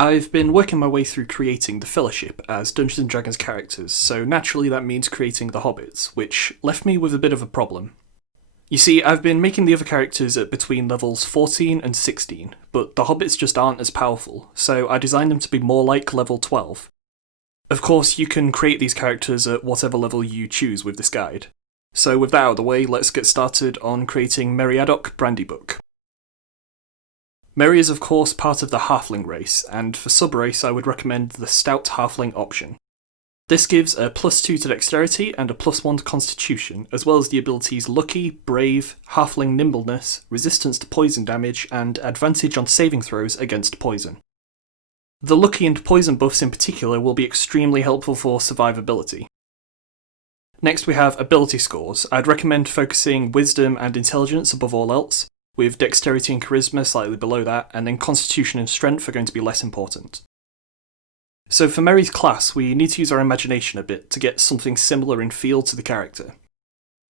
I've been working my way through creating the Fellowship as Dungeons and Dragons characters, so naturally that means creating the Hobbits, which left me with a bit of a problem. You see, I've been making the other characters at between levels 14 and 16, but the Hobbits just aren't as powerful, so I designed them to be more like level 12. Of course, you can create these characters at whatever level you choose with this guide. So with that out of the way, let's get started on creating Meriadoc Brandybuck. Merry is of course part of the Halfling race, and for sub-race I would recommend the Stout Halfling option. This gives a +2 to Dexterity and a +1 to Constitution, as well as the abilities Lucky, Brave, Halfling Nimbleness, Resistance to Poison damage, and Advantage on saving throws against poison. The Lucky and Poison buffs in particular will be extremely helpful for survivability. Next we have ability scores. I'd recommend focusing Wisdom and Intelligence above all else, with Dexterity and Charisma slightly below that, and then Constitution and Strength are going to be less important. So for Merry's class, we need to use our imagination a bit to get something similar in feel to the character.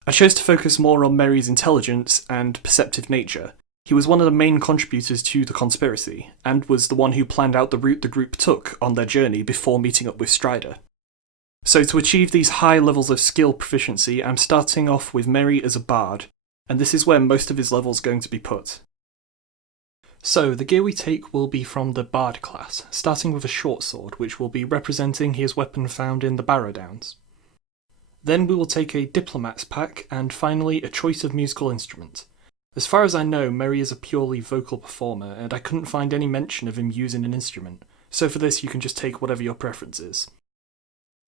I chose to focus more on Merry's intelligence and perceptive nature. He was one of the main contributors to the conspiracy, and was the one who planned out the route the group took on their journey before meeting up with Strider. So to achieve these high levels of skill proficiency, I'm starting off with Merry as a bard, and this is where most of his levels are going to be put. So the gear we take will be from the Bard class, starting with a short sword, which will be representing his weapon found in the Barrow Downs. Then we will take a Diplomat's pack, and finally a choice of musical instrument. As far as I know, Merry is a purely vocal performer, and I couldn't find any mention of him using an instrument, so for this you can just take whatever your preference is.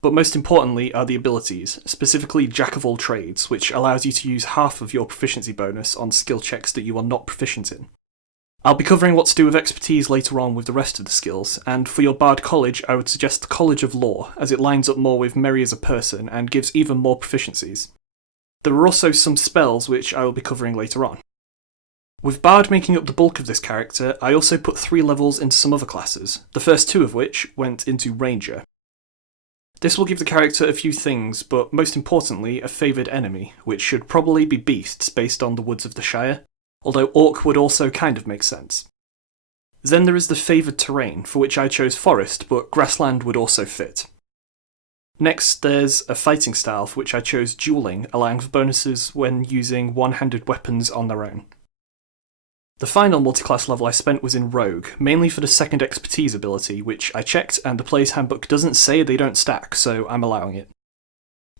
But most importantly are the abilities, specifically Jack of all trades, which allows you to use half of your proficiency bonus on skill checks that you are not proficient in. I'll be covering what to do with expertise later on with the rest of the skills, and for your Bard College I would suggest the College of Law, as it lines up more with Merry as a person and gives even more proficiencies. There are also some spells which I will be covering later on. With Bard making up the bulk of this character, I also put 3 levels into some other classes, the first 2 of which went into Ranger. This will give the character a few things, but most importantly a favoured enemy, which should probably be beasts based on the woods of the Shire, although Orc would also kind of make sense. Then there is the favoured terrain, for which I chose forest, but grassland would also fit. Next there's a fighting style, for which I chose dueling, allowing for bonuses when using one-handed weapons on their own. The final multiclass level I spent was in Rogue, mainly for the second expertise ability, which I checked and the player's handbook doesn't say they don't stack, so I'm allowing it.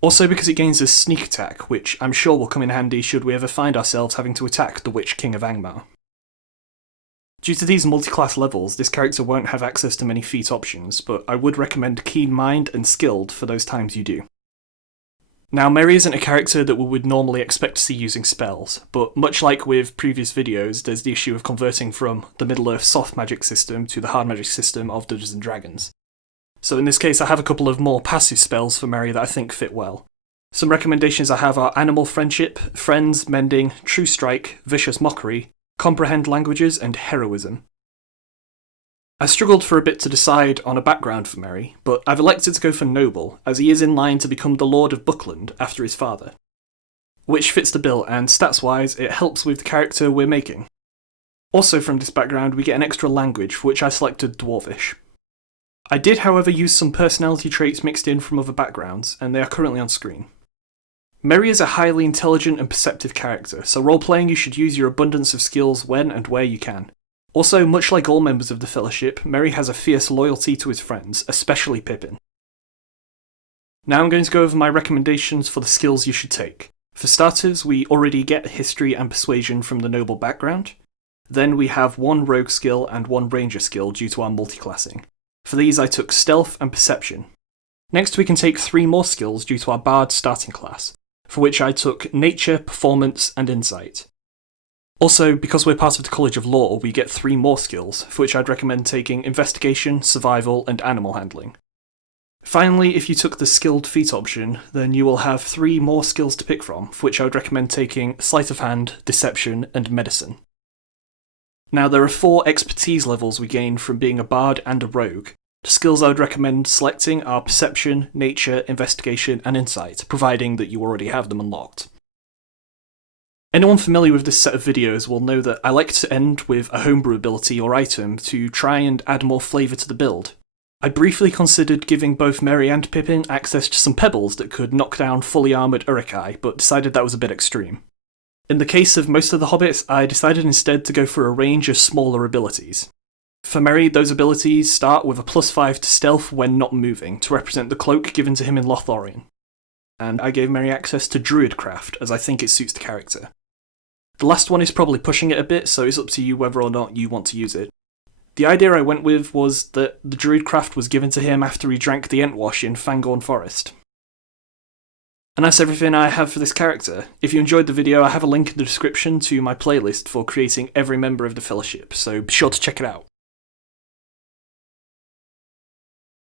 Also because it gains a sneak attack, which I'm sure will come in handy should we ever find ourselves having to attack the Witch King of Angmar. Due to these multiclass levels, this character won't have access to many feat options, but I would recommend Keen Mind and Skilled for those times you do. Now, Merry isn't a character that we would normally expect to see using spells, but much like with previous videos, there's the issue of converting from the Middle-earth soft magic system to the hard magic system of Dungeons and Dragons. So in this case I have a couple of more passive spells for Merry that I think fit well. Some recommendations I have are Animal Friendship, Friends, Mending, True Strike, Vicious Mockery, Comprehend Languages, and Heroism. I struggled for a bit to decide on a background for Merry, but I've elected to go for Noble, as he is in line to become the Lord of Buckland after his father. Which fits the bill, and stats-wise it helps with the character we're making. Also from this background we get an extra language, for which I selected Dwarvish. I did however use some personality traits mixed in from other backgrounds, and they are currently on screen. Merry is a highly intelligent and perceptive character, so role-playing you should use your abundance of skills when and where you can. Also, much like all members of the Fellowship, Merry has a fierce loyalty to his friends, especially Pippin. Now I'm going to go over my recommendations for the skills you should take. For starters, we already get History and Persuasion from the Noble background. Then we have 1 Rogue skill and 1 Ranger skill due to our multiclassing. For these I took Stealth and Perception. Next we can take 3 more skills due to our Bard starting class, for which I took Nature, Performance, and Insight. Also, because we're part of the College of Law, we get 3 more skills, for which I'd recommend taking Investigation, Survival, and Animal Handling. Finally, if you took the Skilled Feat option, then you will have 3 more skills to pick from, for which I would recommend taking Sleight of Hand, Deception, and Medicine. Now there are 4 expertise levels we gain from being a Bard and a Rogue. The skills I would recommend selecting are Perception, Nature, Investigation, and Insight, providing that you already have them unlocked. Anyone familiar with this set of videos will know that I like to end with a homebrew ability or item to try and add more flavour to the build. I briefly considered giving both Merry and Pippin access to some pebbles that could knock down fully armoured Urukai, but decided that was a bit extreme. In the case of most of the hobbits, I decided instead to go for a range of smaller abilities. For Merry, those abilities start with a +5 to stealth when not moving, to represent the cloak given to him in Lothlorien. And I gave Merry access to Druidcraft, as I think it suits the character. The last one is probably pushing it a bit, so it's up to you whether or not you want to use it. The idea I went with was that the Druidcraft was given to him after he drank the Entwash in Fangorn Forest. And that's everything I have for this character. If you enjoyed the video, I have a link in the description to my playlist for creating every member of the Fellowship, so be sure to check it out.